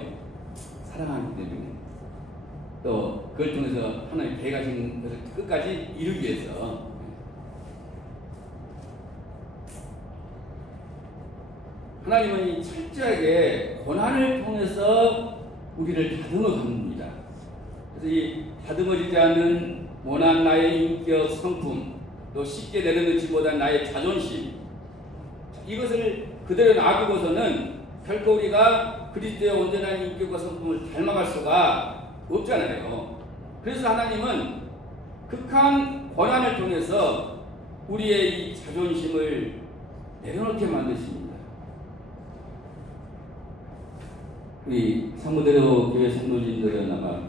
사랑하기 때문에. 또 그걸 통해서 하나님 계획하신 것을 끝까지 이루기 위해서. 하나님은 이 철저하게 고난을 통해서 우리를 다듬어 갑니다. 그래서 이 다듬어지지 않는 모난 나의 인격 성품, 또 쉽게 내려놓지 못한 나의 자존심, 이것을 그대로 놔두고서는 결코 우리가 그리스도의 온전한 인격과 성품을 닮아갈 수가 없잖아요. 그래서 하나님은 극한 고난을 통해서 우리의 이 자존심을 내려놓게 만드십니다. 우리 상무대로 교회 성도님들은 아마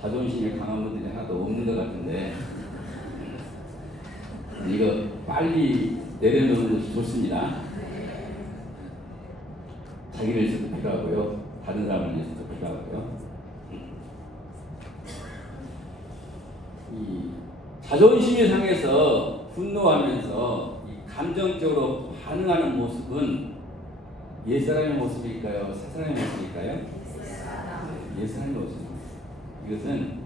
자존심이 강한 분들이 하나도 없는 것 같은데 이거 빨리 내려놓는 것이 좋습니다. 자기를 위해서도 필요하고요, 다른 사람을 위해서도 필요하고요. 이 자존심이 상해서 분노하면서 이 감정적으로 반응하는 모습은 옛사람의 모습일까요? 새사람의 모습일까요? 옛사람의 모습입니다. 이것은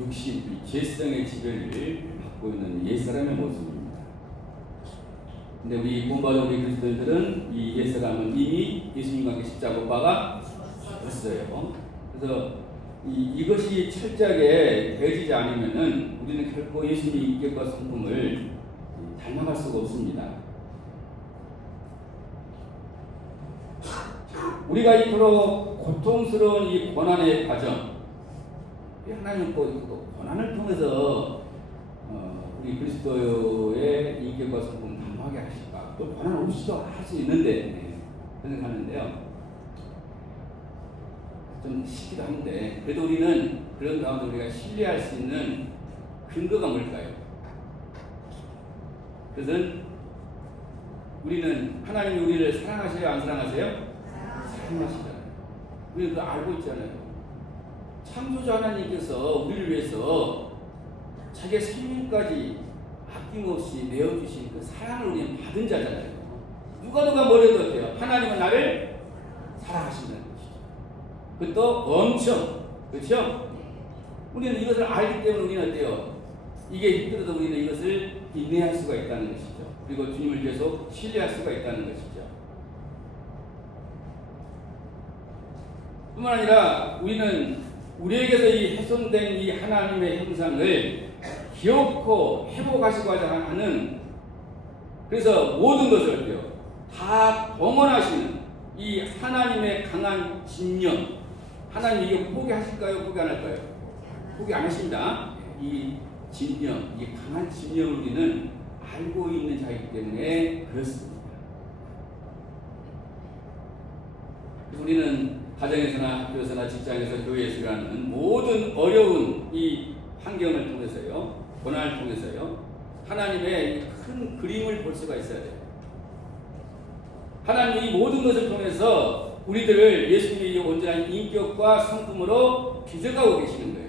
육신, 죄성의 지배를 받고 있는 옛사람의 모습입니다. 근데 우리 본받은 우리 그리스도인들은 이 옛사람은 이미 예수님과 함께 십자가 못 박아 죽었어요. 그래서 이것이 철저하게 되어지지 않으면은 우리는 결코 예수님의 인격과 성품을 닮아갈 수가 없습니다. 우리가 이토록 고통스러운 이 고난의 과정, 하나님은 또 고난을 통해서 우리 그리스도의 인격과 성품을 닮아가게 하실까? 또 고난 없이도 할 수 있는데 생각하는데요. 좀 쉽기도 한데 그래도 우리는 그런 가운데 우리가 신뢰할 수 있는 근거가 뭘까요? 그것은 우리는 하나님이 우리를 사랑하세요? 안 사랑하세요? 사랑하시잖아요. 우리는 그거 알고 있잖아요. 창조자 하나님께서 우리를 위해서 자기의 생명까지 아낌없이 내어주신 그 사랑을 우리는 받은 자잖아요. 누가 뭐래도 어때요? 하나님은 나를 사랑하신다는 것이죠. 그것도 엄청, 그렇죠? 우리는 이것을 알기 때문에 우리는 어때요? 이게 힘들어도 우리는 이것을 인내할 수가 있다는 것이죠. 그리고 주님을 계속 신뢰할 수가 있다는 것이죠. 뿐만 아니라 우리는 우리에게서 이 훼손된 이 하나님의 형상을 기억고 회복하시고 하는, 그래서 모든 것을 어때요? 다 봉헌하시는 이 하나님의 강한 진영. 하나님 이게 포기하실까요? 포기 안 할까요? 포기 안 하십니다. 이 진영, 이 강한 진영을 우리는 알고 있는 자이기 때문에 그렇습니다. 그래서 우리는 가정에서나 학교에서나 직장에서 교회에서 일하는 모든 어려운 이 환경을 통해서요, 고난을 통해서요, 하나님의 큰 그림을 볼 수가 있어야 돼요. 하나님이 이 모든 것을 통해서 우리들을 예수님의 온전한 인격과 성품으로 빚어가고 계시는 거예요.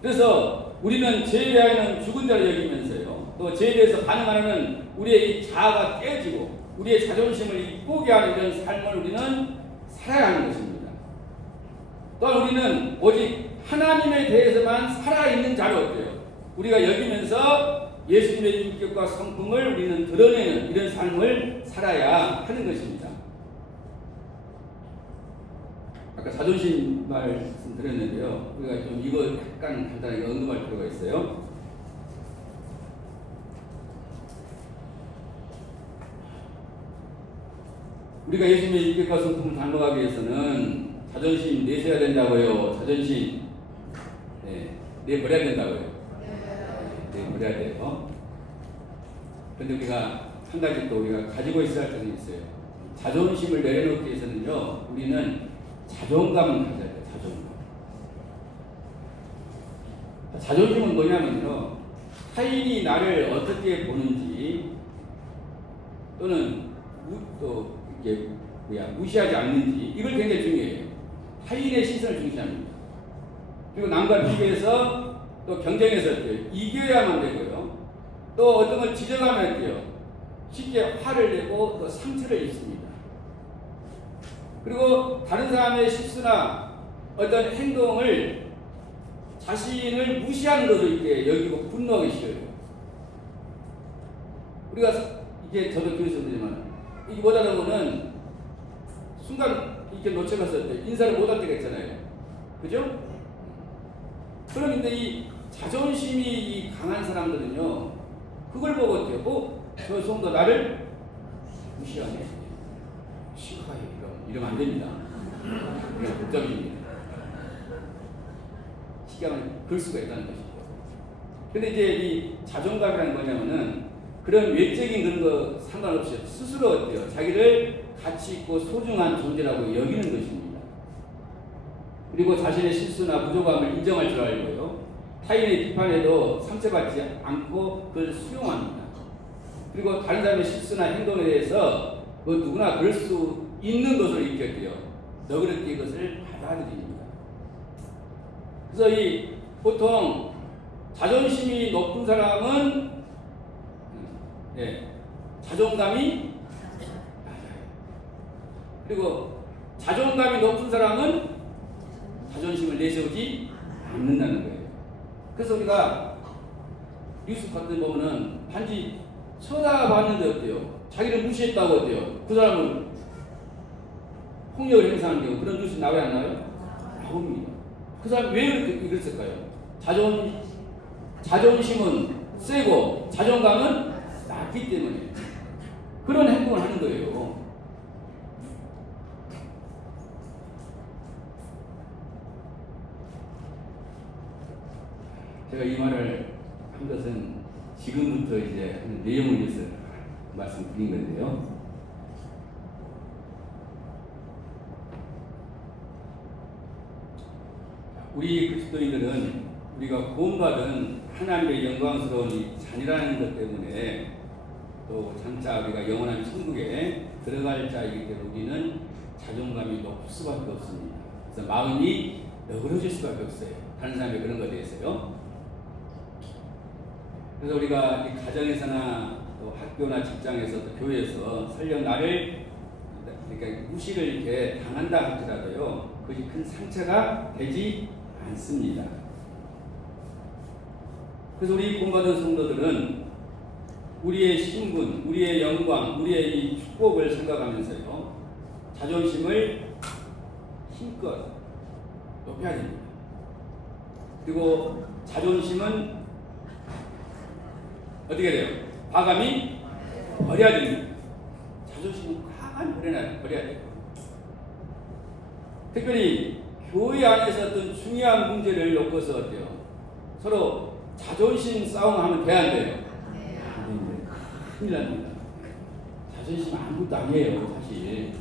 그래서 우리는 죄에 대하여는 죽은 자를 여기면서요, 또 죄에 대해서 반응하는 우리의 이 자아가 깨지고 우리의 자존심을 포기하는 이런 삶을 우리는 살아야 하는 것입니다. 또한 우리는 오직 하나님에 대해서만 살아있는 자로 어때요? 우리가 여기면서 예수님의 인격과 성품을 우리는 드러내는 이런 삶을 살아야 하는 것입니다. 아까 자존심 말씀드렸는데요. 우리가 좀 이거 약간 간단하게 언급할 필요가 있어요. 우리가 예수님의 인격과 성품을 닮아가기 위해서는 자존심 내셔야 된다고요. 자존심 내버려야 된다고요. 내버려야 돼요. 그런데 우리가 한 가지 또 우리가 가지고 있어야 할 점이 있어요. 자존심을 내려놓기 위해서는요, 우리는 자존감을 가져야 돼요. 자존감. 자존심은 뭐냐면요, 타인이 나를 어떻게 보는지, 또는 또 이게 무시하지 않는지, 이걸 굉장히 중요해요. 타인의 시선을 중시합니다. 그리고 남과 비교해서 또 경쟁해서 이겨야만 되고요. 또 어떤 걸 지적하면 어때요? 쉽게 화를 내고 또 상처를 입습니다. 그리고 다른 사람의 실수나 어떤 행동을 자신을 무시하는 것으로 이렇게 여기고 분노하기 싫어요. 우리가 이게 저도 교회에서지만 이게 못하는 거는 순간 이렇게 놓쳐갔을 때 인사를 못할 때가 있잖아요. 그죠? 그런데 이 자존심이 이 강한 사람들은요, 그걸 보고 어때요? 저 성도 나를 무시하네. 시카이 이러면 안 됩니다. 그냥 복잡입니다. 시기하면 그럴 수가 있다는 것이죠. 근데 이제 이 자존감이라는 거냐면은 그런 외적인 그런 거 상관없이 스스로 어때요? 자기를 가치 있고 소중한 존재라고 여기는 것입니다. 그리고 자신의 실수나 부족함을 인정할 줄 알고요. 타인의 비판에도 상처받지 않고 그걸 수용합니다. 그리고 다른 사람의 실수나 행동에 대해서 뭐 누구나 그럴 수 있는 것으로 인격해요. 너그럽게 이것을 받아들입니다. 그래서 이 보통 자존심이 높은 사람은 자존감이 낮아요. 그리고 자존감이 높은 사람은 자존심을 내세우지 않는다는 거예요. 그래서 우리가 뉴스 같은 데 보면은 단지 쳐다봤는데 어때요? 자기를 무시했다고 어때요? 그 사람을 폭력을 행사하는 경우 그런 뉴스 나와요 안 나와요? 나옵니다. 그 사람이 왜 그렇게 그랬을까요? 자존심은 세고 자존감은 낮기 때문에 그런 행동을 하는 거예요. 제가 이 말을 한 것은 지금부터 이제 내용을 위해서 말씀드린 건데요. 우리 그리스도인들은 우리가 구원받은 하나님의 영광스러운 이 자녀라는 것 때문에 또 장차 우리가 영원한 천국에 들어갈 자이기 때문에 우리는 자존감이 높을 수밖에 없습니다. 그래서 마음이 너그러질 수밖에 없어요. 다른 사람의 그런 것에 대해서요. 그래서 우리가 이 가정에서나 또 학교나 직장에서 또 교회에서 설령 나를 그러니까 무시를 이렇게 당한다 할지라도요, 그것이 큰 상처가 되지 않습니다. 그래서 우리 구원받은 성도들은 우리의 신분, 우리의 영광, 우리의 이 축복을 생각하면서요, 자존심을 힘껏 높여야 됩니다. 그리고 자존심은 어떻게 돼요? 과감히 버려야 됩니다. 자존심은 과감히 버려야 돼요. 특별히 교회 안에서 어떤 중요한 문제를 놓고서 어때요? 서로 자존심 싸움하면 돼, 안 돼요? 안 됩니다. 큰일 납니다. 자존심 아무것도 아니에요, 사실.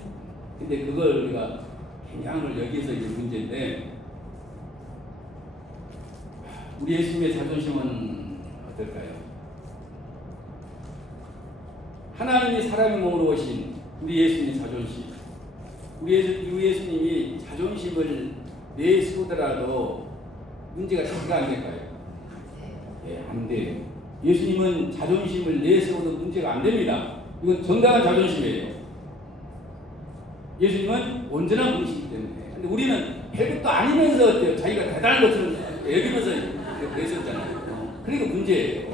근데 그걸 우리가 경향을 여기서 이제 문제인데, 우리 예수님의 자존심은 어떨까요? 하나님이 사람의 몸으로 오신 우리 예수님의 자존심, 우리 예수님이 자존심을 내세우더라도 문제가 될까 안 될까요? 예, 안 돼요. 예수님은 자존심을 내세워도 문제가 안 됩니다. 이건 정당한 자존심이에요. 예수님은 온전한 분이시기 때문에. 근데 우리는 별것도 아니면서 어때요? 자기가 대단한 것처럼 여기면서 그러셨잖아요. 그러니까 문제예요.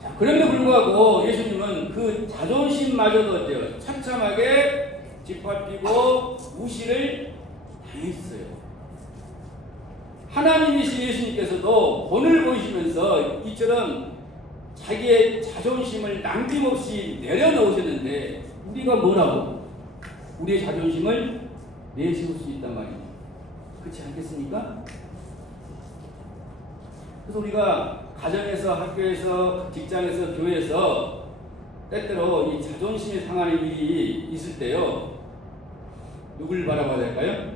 자, 그럼에도 불구하고 예수님은 그 자존심마저도 어때요? 처참하게 짓밟히고 무시를 당했어요. 하나님이신 예수님께서도 본을 보이시면서 이처럼 자기의 자존심을 남김없이 내려놓으셨는데 우리가 뭐라고? 우리의 자존심을 내세울 수 있단 말이죠. 그렇지 않겠습니까? 그래서 우리가 가정에서, 학교에서, 직장에서, 교회에서 때때로 이 자존심이 상하는 일이 있을 때요, 누굴 바라봐야 될까요?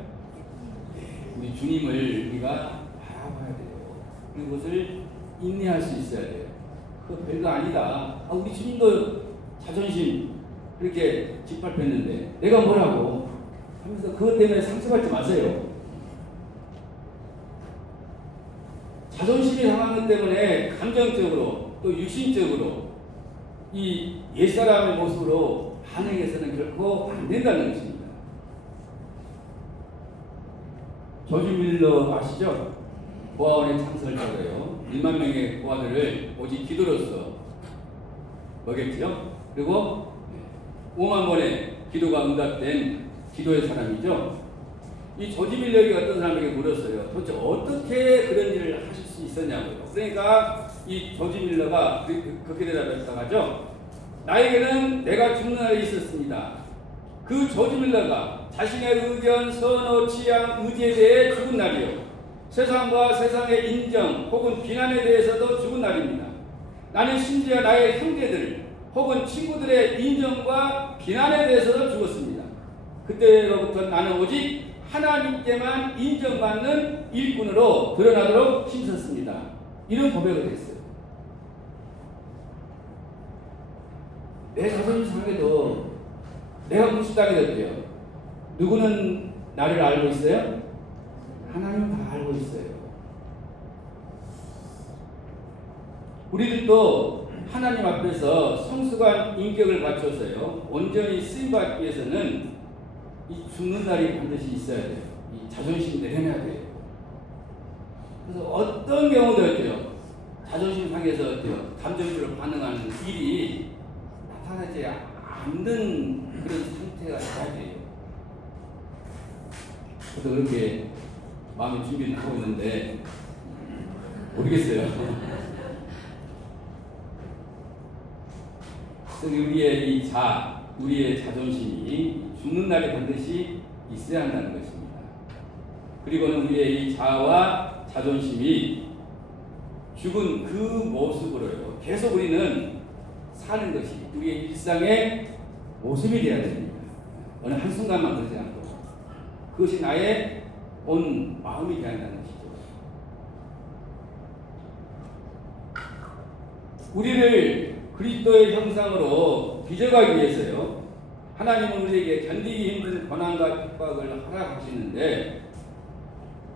우리 주님을 우리가 바라봐야 돼요. 그리고 그것을 인내할 수 있어야 돼요. 그거 별거 아니다. 우리 주님도 자존심 그렇게 짓밟혔는데 내가 뭐라고 하면서 그것 때문에 상처받지 마세요. 자존심이 상한 것 때문에 감정적으로 또 육신적으로 이 옛사람의 모습으로 반응해서는 결코 안 된다는 것입니다. 조지 밀러 아시죠? 고아원의 창설자고요. 1만 명의 고아들을 오직 기도로서 먹였죠. 그리고 5만 번의 기도가 응답된 기도의 사람이죠. 이 조지 밀러가 어떤 사람에게 물었어요. 도대체 어떻게 그런 일을 하실 수 있었냐고요. 그러니까 이 조지 밀러가 그렇게 대답했다고 하죠. 나에게는 내가 죽는 날이 있었습니다. 그 조지 밀러가 자신의 의견, 선호, 취향, 의지에 대해 죽은 날이요. 세상과 세상의 인정 혹은 비난에 대해서도 죽은 날입니다. 나는 심지어 나의 형제들 혹은 친구들의 인정과 비난에 대해서도 죽었습니다. 그때로부터 나는 오직 하나님께만 인정받는 일꾼으로 드러나도록 힘썼습니다. 이런 고백을 했어요. 내 자존심 상해도 내가 무시당이 됐대요. 누구는 나를 알고 있어요? 하나님은 다 알고 있어요. 우리들도 하나님 앞에서 성숙한 인격을 갖춰서요 온전히 쓰임받기 위해서는 이 죽는 날이 반드시 있어야 돼요. 이 자존심 내려놔야 돼요. 그래서 어떤 경우도 어때요? 자존심 상해서 어때요? 감정적으로 반응하는 일이 나타나지 않는 그런 상태가 돼야 돼요. 저도 그렇게 마음의 준비를 하고 있는데 모르겠어요. 그래서 우리의 자존심이 죽는 날에 반드시 있어야 한다는 것입니다. 그리고는 우리의 이 자아와 자존심이 죽은 그 모습으로요 계속 우리는 사는 것이 우리의 일상의 모습이 되어야 됩니다. 어느 한순간만 그러지 않고 그것이 나의 온 마음이 되어야 한다는 것이죠. 우리를 그리스도의 형상으로 빚어가기 위해서요 하나님은 우리에게 견디기 힘든 고난과 핍박을 허락하시는데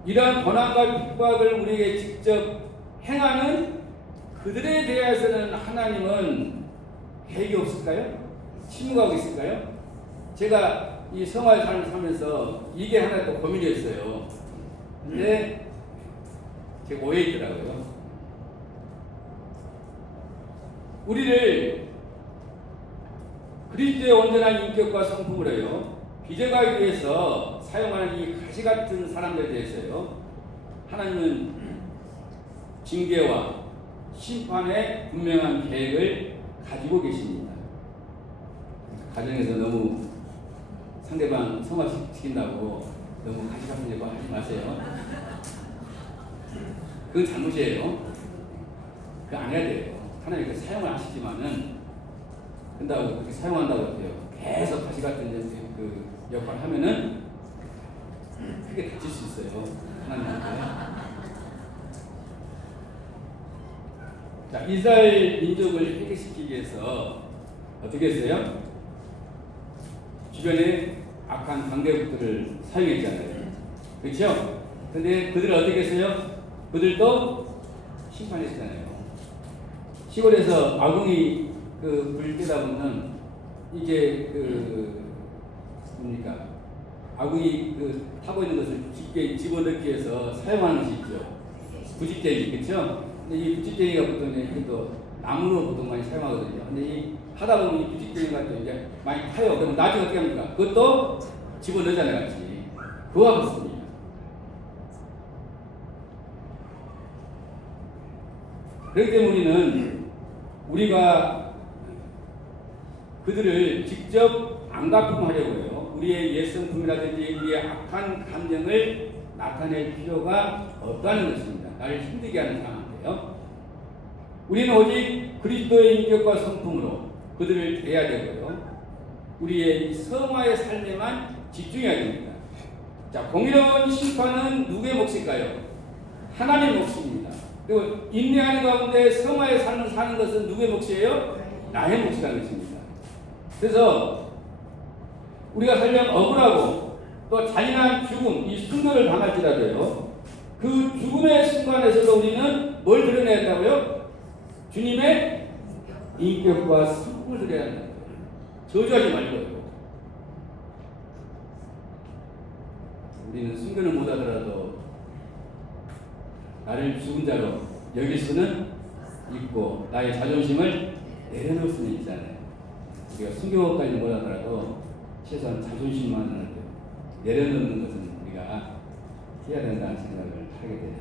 이러한 고난과 핍박을 우리에게 직접 행하는 그들에 대해서는 하나님은 계획이 없을까요? 침묵하고 있을까요? 제가 이 생활 삶을 살면서 이게 하나 또 고민이었어요. 근데 제가 오해했더라고요. 우리를 그리스도의 온전한 인격과 성품으로요 빚어가기 위해서 사용하는 이 가시 같은 사람들에 대해서요 하나님은 징계와 심판의 분명한 계획을 가지고 계십니다. 가정에서 너무 상대방 성화시킨다고 너무 가시 같은 거 하지 마세요. 그건 잘못이에요. 그거 안 해야 돼요. 하나님 그 사용을 하시지만은 근다고 그렇게 사용한다고 해요. 계속 가시 같은 그 역할을 하면은 크게 다칠 수 있어요. 하나님한테. 자, 이스라엘 민족을 회개시키기 위해서 어떻게 했어요? 주변에 악한 강대국들을 사용했잖아요. 그렇죠? 근데 그들은 어떻게 했어요? 그들도 심판했잖아요. 시골에서 아궁이 불 때다 보면 이게 뭡니까? 아궁이 타고 있는 것을 깊게 집어넣기 위해서 사용하는 것이 있죠. 부직대기, 그렇죠? 근데 이 부직대기가 보통 또 나무로 보통 많이 사용하거든요. 근데 이 하다 보면 이 부직대기가 또 이제 많이 타요. 그러면 나중에 어떻게 합니까? 그것도 집어넣잖아요, 같이. 그와 같습니다. 그렇기 때문에 우리가 그들을 직접 안 갚음하려고 해요. 우리의 옛성품이라든지 우리의 악한 감정을 나타낼 필요가 없다는 것입니다. 나를 힘들게 하는 상황인데요. 우리는 오직 그리스도의 인격과 성품으로 그들을 대해야 되고요. 우리의 이 성화의 삶에만 집중해야 됩니다. 자, 공의로운 심판은 누구의 몫일까요? 하나님의 몫입니다. 그리고 인내하는 가운데 성화의 삶을 사는 것은 누구의 몫이에요? 나의 몫이라는 것입니다. 그래서 우리가 설령 억울하고 또 잔인한 죽음, 이 순교를 당할지라도요, 그 죽음의 순간에서도 우리는 뭘 드러내야 한다고요? 주님의 인격과 성품을 드러내야 한다고요. 저주하지 말고요. 우리는 순교를 못하더라도 나를 죽은 자로 여길 수는 있고 나의 자존심을 내려놓을 수는 있잖아요. 우리가 순교까지 못하더라도 최소한 자존심만은 내려놓는 것은 우리가 해야 된다는 생각을 하게 돼요.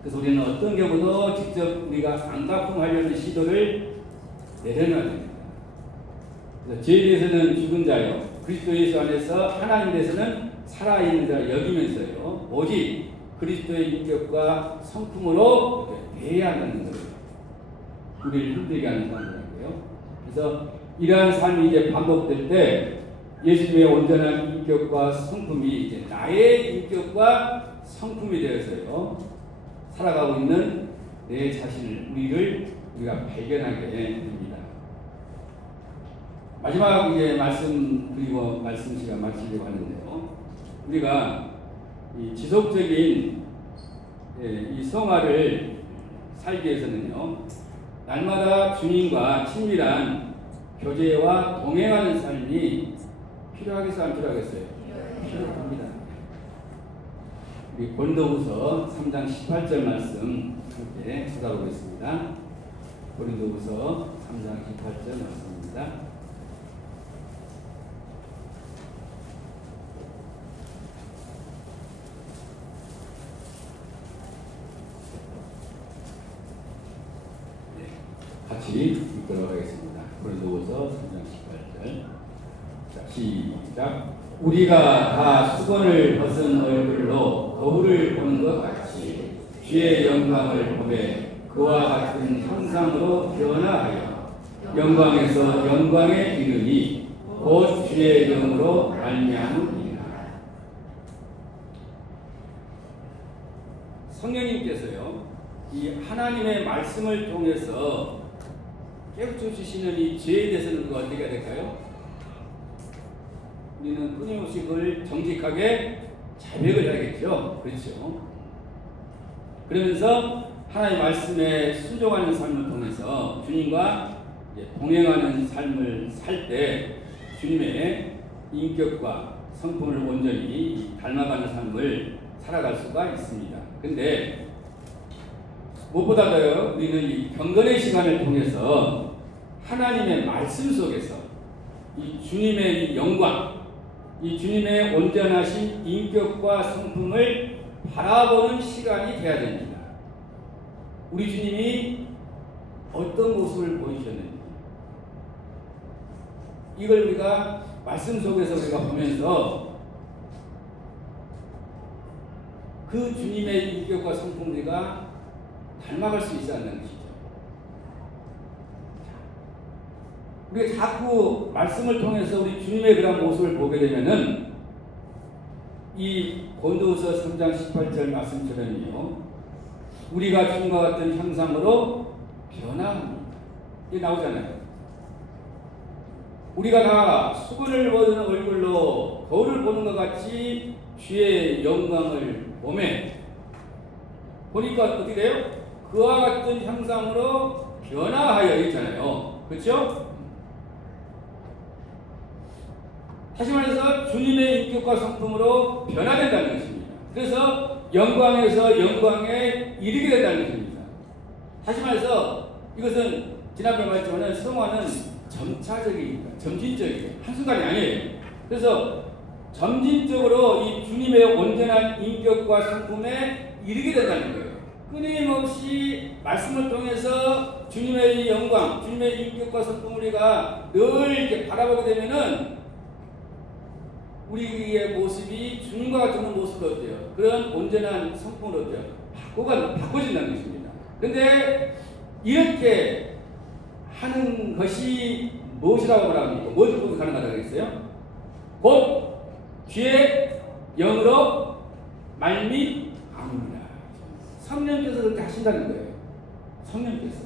그래서 우리는 어떤 경우도 직접 우리가 안갚음하려는 시도를 내려놔야 됩니다. 그래서 죄에 대해서는 죽은 자요, 그리스도 예수 안에서 하나님 대해서는 살아있는 자 여기면서요, 오직 그리스도의 인격과 성품으로 대해야 한다는 거예요. 우리를 힘들게 하는 사람들이고요. 그래서 이러한 삶이 이제 반복될 때 예수님의 온전한 인격과 성품이 이제 나의 인격과 성품이 되어서요, 살아가고 있는 내 자신을, 우리가 발견하게 됩니다. 마지막 이제 말씀 그리고 말씀 시간 마치려고 하는데요. 우리가 이 지속적인 이 성화를 살기 위해서는요, 날마다 주님과 친밀한 교제와 동행하는 삶이 필요하겠어요, 안 필요하겠어요? 필요합니다. 우리 고린도후서 3장 18절 말씀 함께 찾아보겠습니다. 고린도후서 3장 18절 말씀입니다. 같이 읽도록 하겠습니다. 고린도후서 3장 18절. 자, 시작. 우리가 다 수건을 벗은 얼굴로 거울을 보는 것 같이 주의 영광을 보매 그와 같은 형상으로 변화하여 영광에서 영광에 이르니 곧 주의 영으로 말미암으리라. 성령님께서요, 이 하나님의 말씀을 통해서 깨우쳐 주시는 이 죄에 대해서는 우리가 어떻게 해야 될까요? 우리는 끊임없이 그걸 정직하게 자백을 해야겠죠. 그렇죠. 그러면서 하나님의 말씀에 순종하는 삶을 통해서 주님과 동행하는 삶을 살 때 주님의 인격과 성품을 온전히 닮아가는 삶을 살아갈 수가 있습니다. 근데 무엇보다도요, 우리는 이 경건의 시간을 통해서 하나님의 말씀 속에서 이 주님의 이 영광, 이 주님의 온전하신 인격과 성품을 바라보는 시간이 돼야 됩니다. 우리 주님이 어떤 모습을 보이셨는지 이걸 우리가 말씀 속에서 우리가 보면서 그 주님의 인격과 성품을 우리가 닮아갈 수 있지 않는 것이죠. 우리가 자꾸 말씀을 통해서 우리 주님의 그런 모습을 보게 되면은 이 고린도후서 3장 18절 말씀처럼요, 우리가 주님과 같은 형상으로 변화합니다. 이게 나오잖아요. 우리가 다 수건을 벗은 얼굴로 거울을 보는 것 같이 주의 영광을 보니까 어떻게 돼요? 그와 같은 형상으로 변화하여 있잖아요. 그렇죠? 다시 말해서 주님의 인격과 성품으로 변화된다는 것입니다. 그래서 영광에서 영광에 이르게 된다는 것입니다. 다시 말해서 이것은 지난번에 말했지만 성화는 점차적이니까 점진적이에요. 한순간이 아니에요. 그래서 점진적으로 이 주님의 온전한 인격과 성품에 이르게 된다는 거예요. 끊임없이 말씀을 통해서 주님의 영광, 주님의 인격과 성품을 우리가 늘 이렇게 바라보게 되면은 우리의 모습이 주님과 같은 모습으로 어때요? 그런 온전한 성품으로 어때요? 바꿔진다는 것입니다. 근데 이렇게 하는 것이 무엇이라고 말합니까? 무엇을 보고 가능하다고 했어요? 곧 주의 영으로 말미암으리라. 성령께서 그렇게 하신다는 거예요. 성령께서.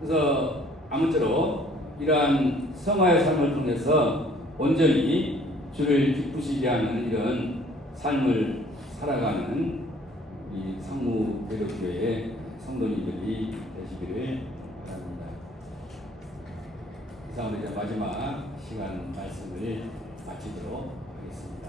그래서 아무쪼록 이러한 성화의 삶을 통해서 온전히 주를 기쁘시게 하는 이런 삶을 살아가는 이 상무대로교회 성도님들이 되시기를 바랍니다. 이상으로 이제 마지막 시간 말씀을 마치도록 하겠습니다.